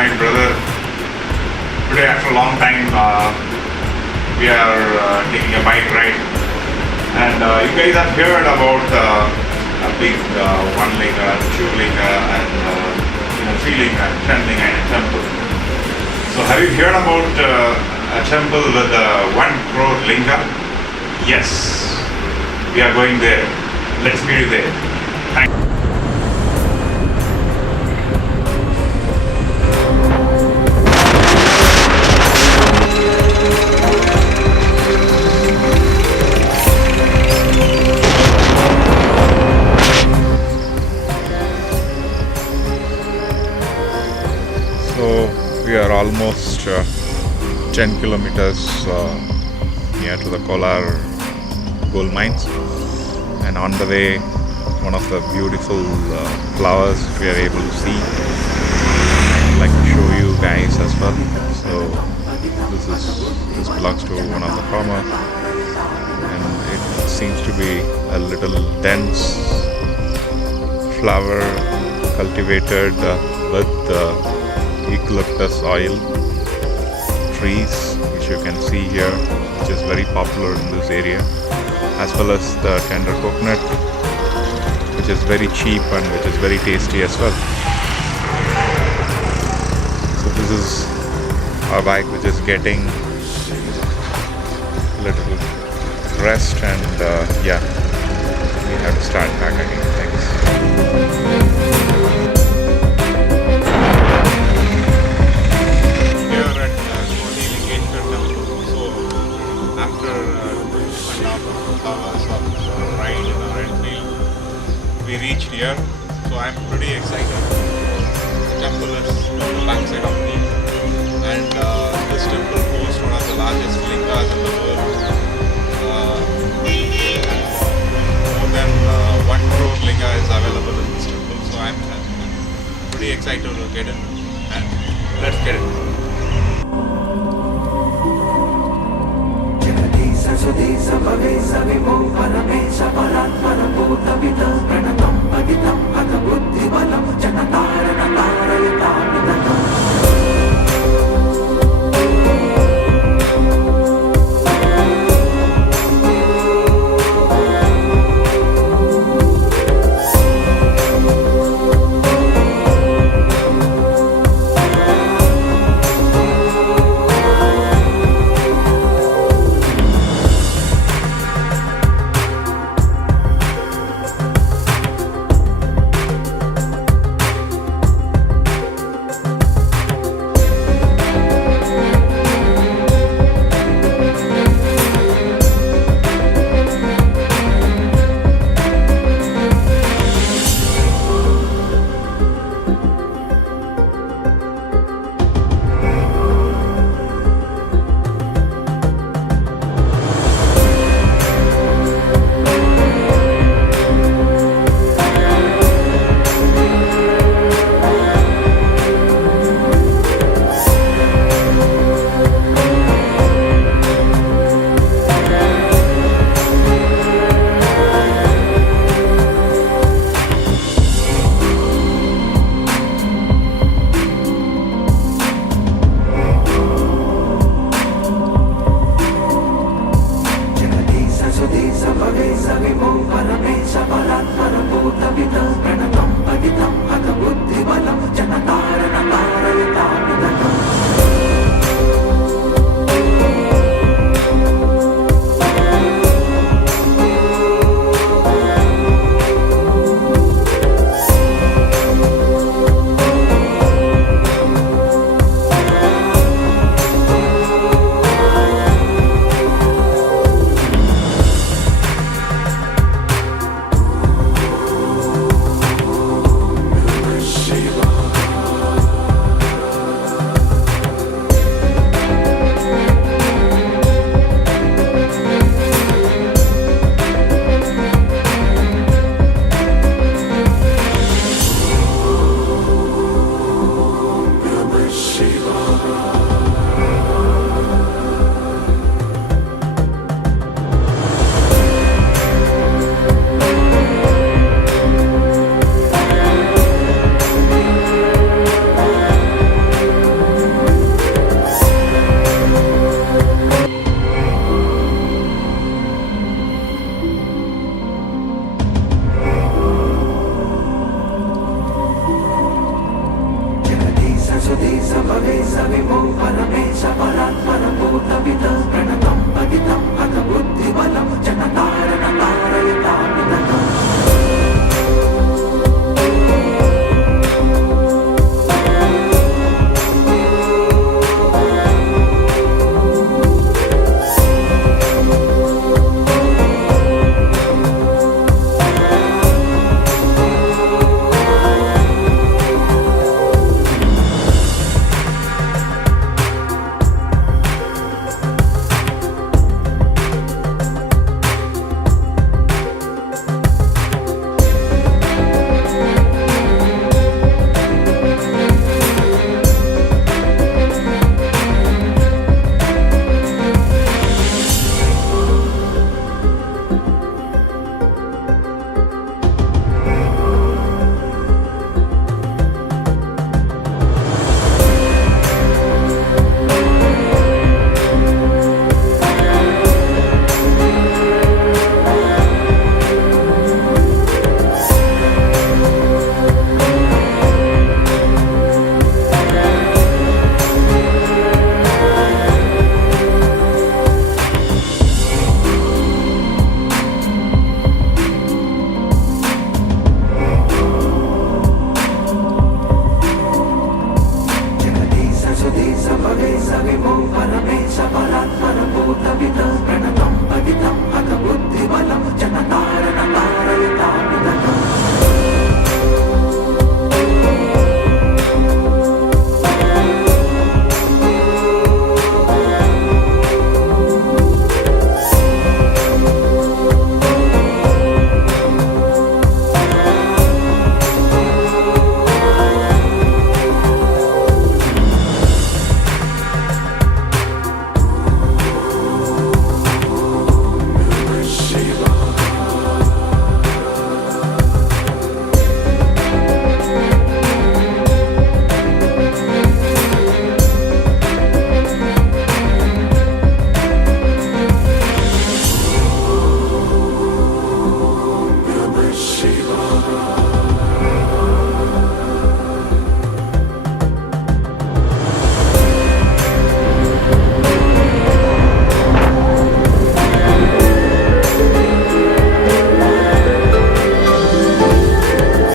my brother. Today, after a long time, we are taking a bike ride. And you guys have heard about a big one linga, two linga, and 3 linga, 10 linga in a temple. So, have you heard about a temple with 1 crore linga? Yes, we are going there. Let's meet you there. Thank you. So we are almost 10 kilometers near to the Kolar gold mines, and on the way one of the beautiful flowers we are able to see. I'd like to show you guys as well. So this belongs to one of the farmers, and it seems to be a little dense flower cultivated with eucalyptus oil trees, which you can see here, which is very popular in this area, as well as the tender coconut, which is very cheap and which is very tasty as well. So this is our bike, which is getting a little rest, and yeah, we have to start back again. Thanks. We reached here, so I'm pretty excited. The temple is on the backside of me, and this temple hosts one of the largest lingas in the world. More than 1 crore linga is available in this temple, so I'm pretty excited to get in, and let's get it. Sudesa Bhavesa Vibho Paramesa Paratmana Bhuta Vida